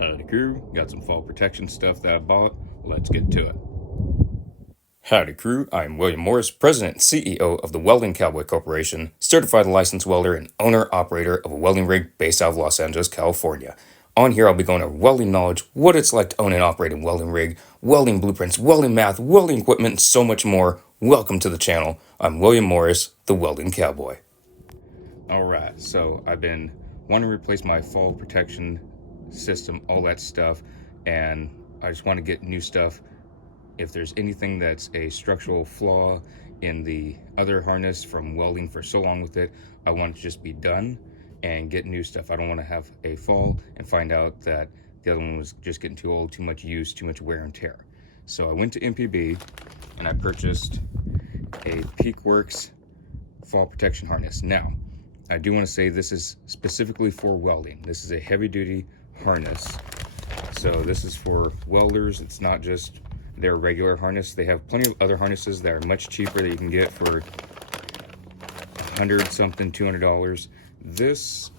Howdy crew, got some fall protection stuff that I bought. Let's get to it. Howdy crew, I'm William Morris, President and CEO of the Welding Cowboy Corporation, certified licensed welder and owner-operator of a welding rig based out of Los Angeles, California. On here I'll be going over welding knowledge, what it's like to own and operate a welding rig, welding blueprints, welding math, welding equipment, and so much more. Welcome to the channel. I'm William Morris, the Welding Cowboy. Alright, so I've been wanting to replace my fall protection system, all that stuff, and I just want to get new stuff. If there's anything that's a structural flaw in the other harness from welding for so long with it, I want it to just be done and get new stuff. I don't want to have a fall and find out that the other one was just getting too old, too much use, too much wear and tear. So I went to MPB and I purchased a PeakWorks fall protection harness. Now, I do want to say this is specifically for welding. This is a heavy duty harness. So this is for welders. It's not just their regular harness. They have plenty of other harnesses that are much cheaper that you can get for $100 something, $200. This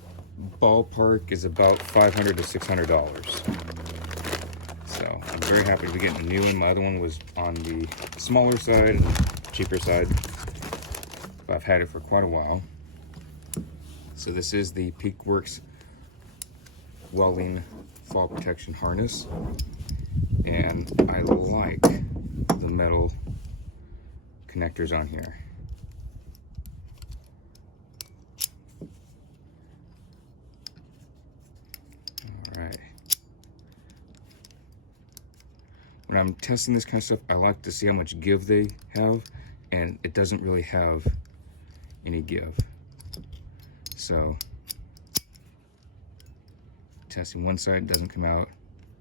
ballpark is about $500 to $600. So I'm very happy to be getting a new one. My other one was on the smaller side and cheaper side, but I've had it for quite a while. So this is the PeakWorks welding fall protection harness, and I like the metal connectors on here. All right. When I'm testing this kind of stuff, I like to see how much give they have, and it doesn't really have any give. So testing one side doesn't come out,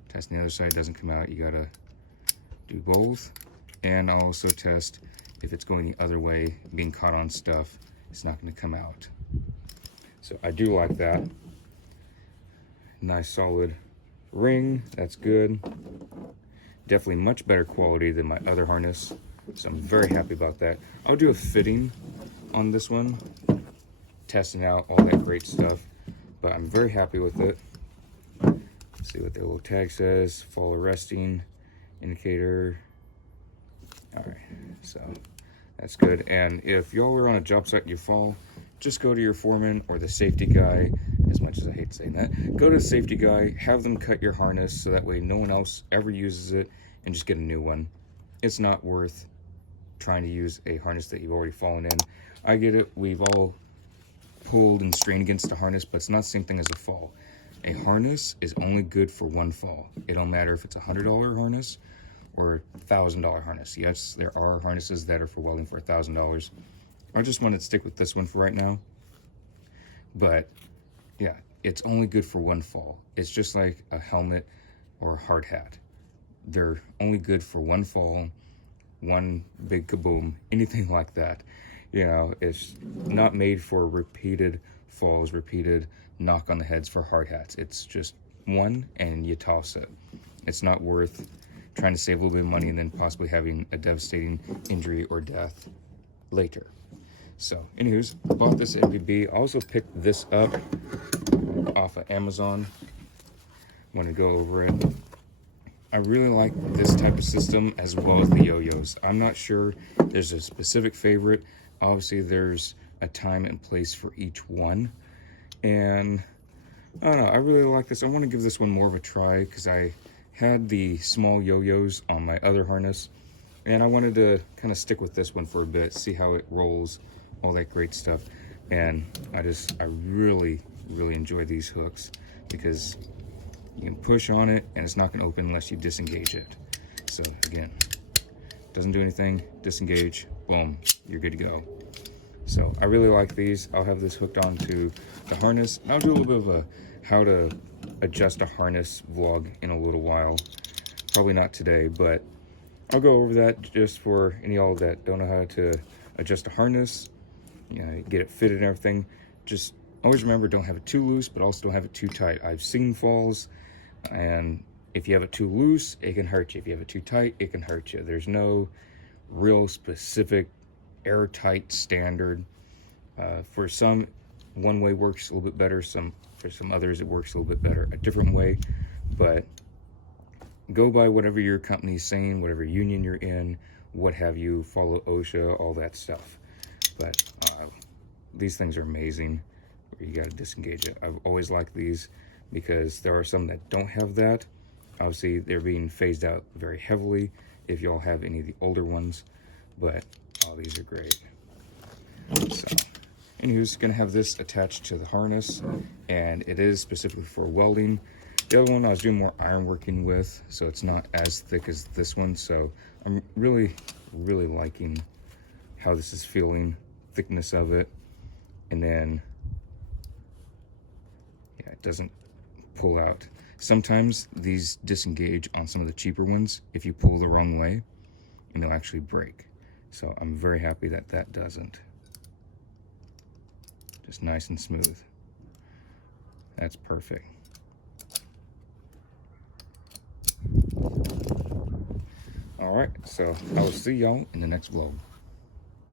testing the other side doesn't come out. You gotta do both. And I'll also test if it's going the other way, being caught on stuff, it's not gonna come out. So I do like that. Nice solid ring, that's good. Definitely much better quality than my other harness, so I'm very happy about that. I'll do a fitting on this one, testing out all that great stuff, but I'm very happy with it. Let's see what the little tag says. Fall arresting indicator. All right, so that's good. And if y'all are on a job site and you fall, just go to your foreman or the safety guy. As much as I hate saying that, go to the safety guy, have them cut your harness so that way no one else ever uses it, and just get a new one. It's not worth trying to use a harness that you've already fallen in. I get it, we've all pulled and strained against a harness, but it's not the same thing as a fall. A harness is only good for one fall. It don't matter if it's a $100 harness or $1,000 harness. Yes, there are harnesses that are for welding for $1,000. I just wanted to stick with this one for right now. But yeah, it's only good for one fall. It's just like a helmet or a hard hat. They're only good for one fall, one big kaboom, anything like that. You know, it's not made for repeated falls, repeated knock on the heads for hard hats. It's just one and you toss it. It's not worth trying to save a little bit of money and then possibly having a devastating injury or death later. So, anywho's, I bought this at MPB. I also picked this up off of Amazon. I want to go over it. I really like this type of system as well as the yo-yos. I'm not sure there's a specific favorite. Obviously, there's a time and place for each one. And I don't know, I really like this. I want to give this one more of a try because I had the small yo-yos on my other harness. And I wanted to kind of stick with this one for a bit, see how it rolls, all that great stuff. And I really enjoy these hooks because you can push on it and it's not going to open unless you disengage it. So again, doesn't do anything, disengage, boom, you're good to go. So I really like these. I'll have this hooked onto the harness. I'll do a little bit of a how to adjust a harness vlog in a little while. Probably not today, but I'll go over that just for any of y'all that don't know how to adjust a harness, you know, get it fitted and everything. Just always remember, don't have it too loose, but also don't have it too tight. I've seen falls, and if you have it too loose, it can hurt you. If you have it too tight, it can hurt you. There's no real specific airtight standard. For some, one way works a little bit better. For some others, it works a little bit better a different way. but go by whatever your company's saying, whatever union you're in, what have you, follow OSHA, all that stuff. But these things are amazing. You got to disengage it. I've always liked these because there are some that don't have that. Obviously, they're being phased out very heavily if y'all have any of the older ones, but these are great. So, anywho's gonna have this attached to the harness, and it is specifically for welding. The other one I was doing more ironworking with, so it's not as thick as this one. So I'm really liking how this is feeling, thickness of it, and then yeah, it doesn't pull out. Sometimes these disengage on some of the cheaper ones if you pull the wrong way, and they'll actually break. So I'm very happy that that doesn't. Just nice and smooth. That's perfect. All right, so I will see y'all in the next vlog.